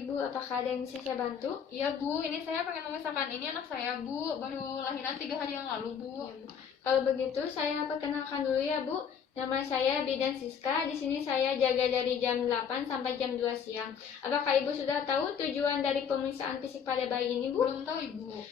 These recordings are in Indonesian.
Ibu, apakah ada yang bisa saya bantu? Iya Bu, ini saya pengen memisahkan ini anak saya Bu, baru lahiran 3 hari yang lalu Bu. Iya, Bu. Kalau begitu saya perkenalkan dulu ya Bu. Nama saya Bidan Siska. Di sini saya jaga dari jam 8 sampai jam 2 siang. Apakah Ibu sudah tahu tujuan dari pemeriksaan fisik pada bayi ini, Bu? Belum tahu Ibu.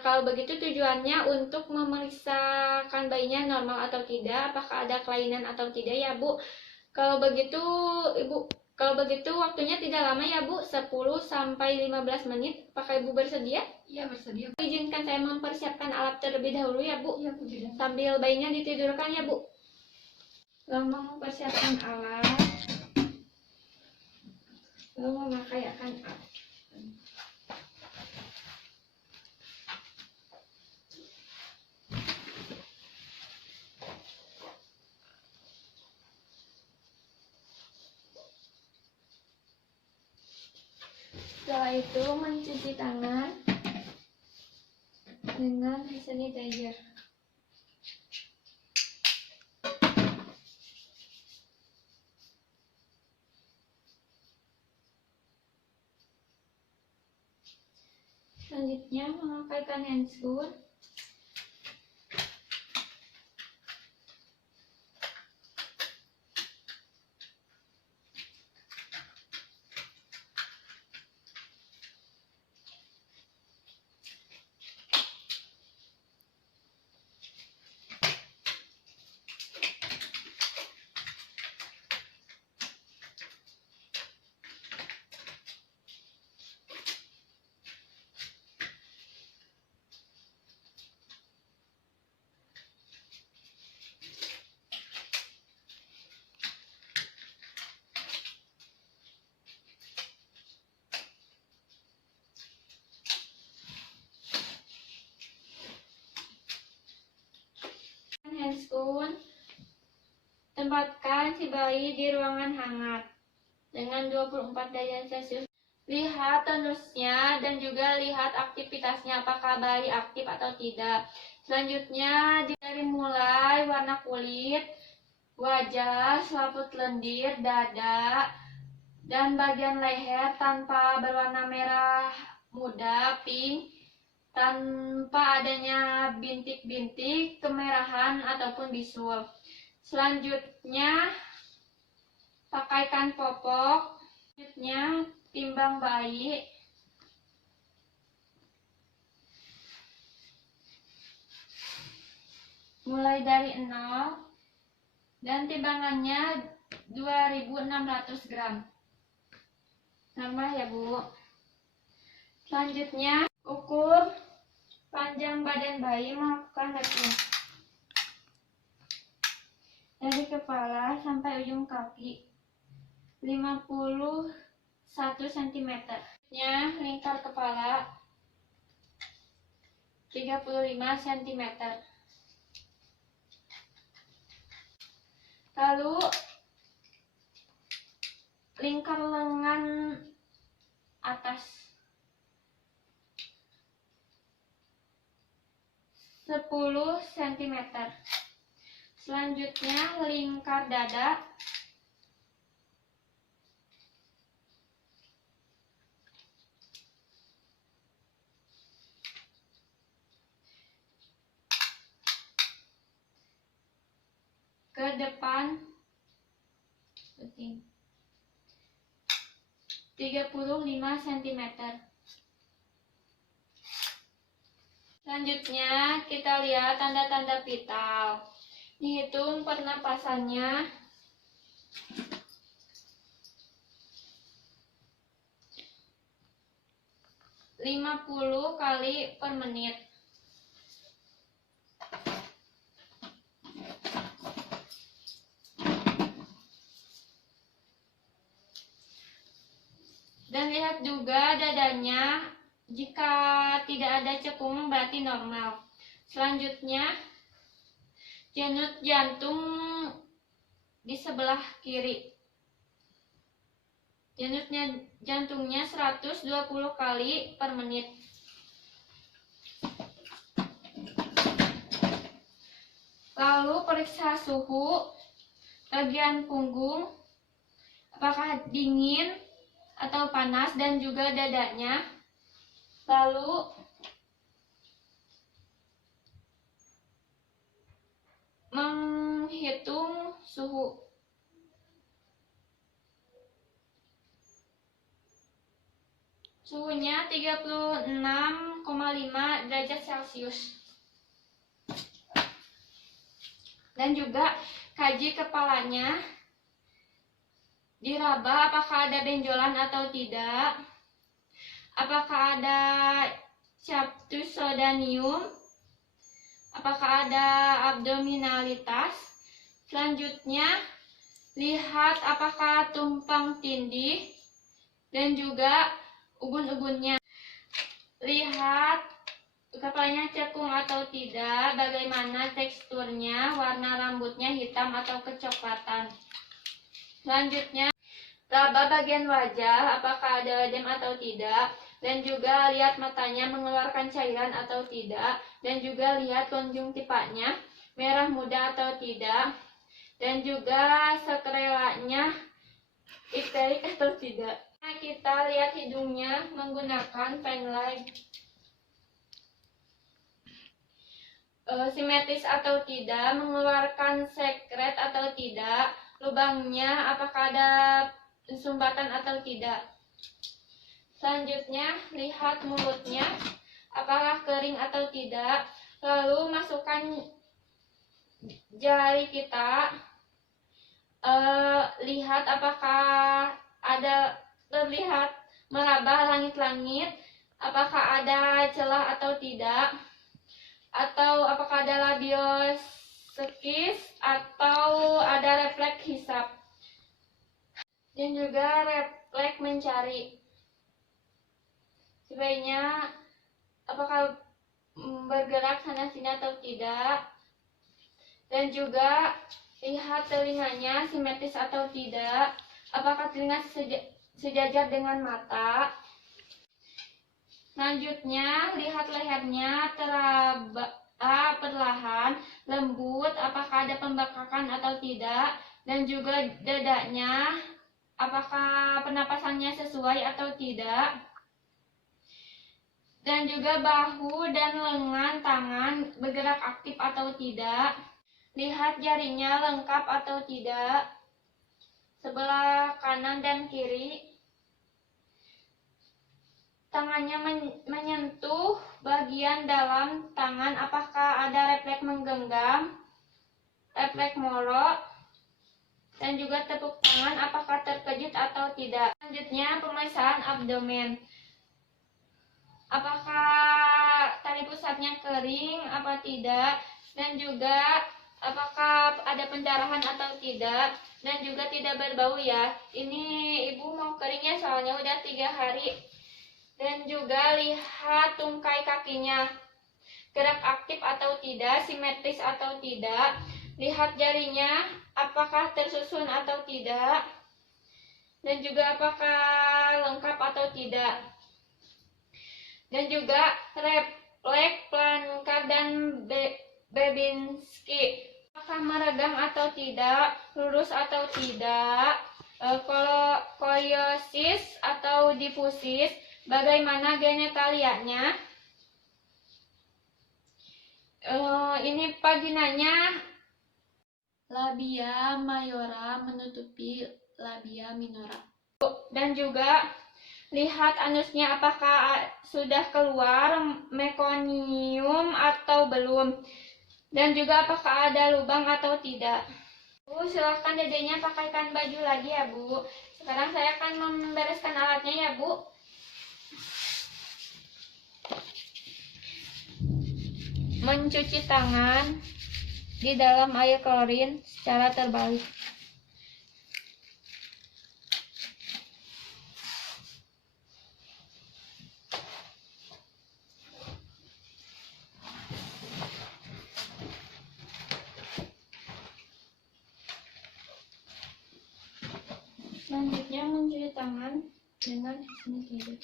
Kalau begitu tujuannya untuk memeriksakan bayinya normal atau tidak, apakah ada kelainan atau tidak ya Bu. Kalau begitu waktunya tidak lama ya Bu, 10 sampai 15 menit. Apakah Ibu bersedia? Iya bersedia. Izinkan saya mempersiapkan alat terlebih dahulu ya Bu. Iya Bu. Sambil bayinya ditidurkan ya Bu. Lalu mempersiapkan alat, lalu memakai akan alat. Setelah itu mencuci tangan dengan hand sanitizer. Selanjutnya memakaikan handscoon. Handscoon, tempatkan si bayi di ruangan hangat dengan 24 derajat Celcius. Lihat tonusnya dan juga lihat aktivitasnya, apakah bayi aktif atau tidak. Selanjutnya dari mulai warna kulit, wajah, selaput lendir, dada, dan bagian leher tanpa berwarna merah muda, pink, tanpa adanya bintik-bintik, kemerahan ataupun bisul. Selanjutnya pakaikan popok. Selanjutnya timbang bayi. Mulai dari 0 dan timbangannya 2600 gram. Nambah ya Bu. Selanjutnya ukur panjang badan bayi, melakukan mapping dari kepala sampai ujung kaki 51 cm. Lingkar kepala 35 cm. Lalu lingkar lengan atas 10 cm. Selanjutnya lingkar dada ke depan 35 cm. Selanjutnya kita lihat tanda-tanda vital. Dihitung pernapasannya. Lima 50 kali per menit. Dan lihat juga dadanya, jika tidak ada cekung berarti normal. Selanjutnya denyut jantung di sebelah kiri. Denyutnya jantungnya 120 kali per menit. Lalu periksa suhu bagian punggung, apakah dingin atau panas dan juga dadanya. Lalu menghitung suhu. Suhunya 36,5 derajat Celcius. Dan juga kaji kepalanya, diraba apakah ada benjolan atau tidak, apakah ada septusodanium, apakah ada abdominalitas. Selanjutnya, lihat apakah tumpang tindih dan juga ubun-ubunnya. Lihat kepalanya cekung atau tidak, bagaimana teksturnya, warna rambutnya hitam atau kecoklatan. Selanjutnya, raba bagian wajah, apakah ada edem atau tidak, dan juga lihat matanya mengeluarkan cairan atau tidak, dan juga lihat konjungtivanya merah muda atau tidak, dan juga skrelanya ipterik atau tidak. Nah, kita lihat hidungnya menggunakan penlight. Simetris atau tidak, mengeluarkan sekret atau tidak, lubangnya apakah ada sumbatan atau tidak. Selanjutnya, lihat mulutnya apakah kering atau tidak. Lalu masukkan jari kita, lihat apakah ada terlihat meraba langit-langit, apakah ada celah atau tidak, atau apakah ada labioskis atau ada refleks hisap, dan juga refleks mencari. Sebaiknya apakah bergerak sana sini atau tidak, dan juga lihat telinganya simetris atau tidak, apakah telinga sejajar dengan mata. Selanjutnya, lihat lehernya teraba perlahan, lembut, apakah ada pembekakan atau tidak, dan juga dadanya, apakah pernapasannya sesuai atau tidak, dan juga bahu dan lengan tangan bergerak aktif atau tidak. Lihat jarinya lengkap atau tidak, sebelah kanan dan kiri. Tangannya menyentuh bagian dalam tangan, apakah ada refleks menggenggam, refleks molor, dan juga tepuk tangan, apakah terkejut atau tidak. Selanjutnya, pemeriksaan abdomen. Apakah tali pusatnya kering apa tidak, dan juga apakah ada pendarahan atau tidak, dan juga tidak berbau ya. Ini ibu mau keringnya soalnya udah 3 hari. Dan juga lihat tungkai kakinya, gerak aktif atau tidak, simetris atau tidak. Lihat jarinya, apakah tersusun atau tidak, dan juga apakah lengkap atau tidak. Dan juga refleks Plancard dan Babinski, apakah meregang atau tidak, lurus atau tidak, koliosis atau difusis, bagaimana genitalianya. Ini vaginanya, labia mayora menutupi labia minora. Dan juga lihat anusnya, apakah sudah keluar mekonium atau belum, dan juga apakah ada lubang atau tidak. Bu, silahkan dedenya pakaikan baju lagi ya Bu. Sekarang saya akan membereskan alatnya ya Bu. Mencuci tangan di dalam air klorin secara terbalik. Selanjutnya mencuci tangan dengan sanitizer.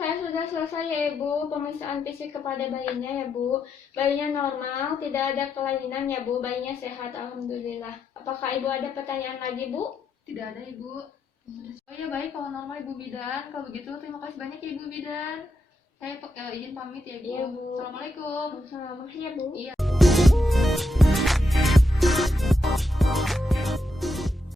Saya sudah selesai ya Ibu pemeriksaan fisik kepada bayinya ya Bu. Bayinya normal, tidak ada kelainan ya Bu. Bayinya sehat, alhamdulillah. Apakah Ibu ada pertanyaan lagi Bu? Tidak ada Ibu. Oh ya baik kalau normal Ibu Bidan. Kalau begitu terima kasih banyak ya Ibu Bidan. Saya izin pamit ya Ibu. Iya, Bu. Assalamualaikum. Selamat ya Bu. Iya.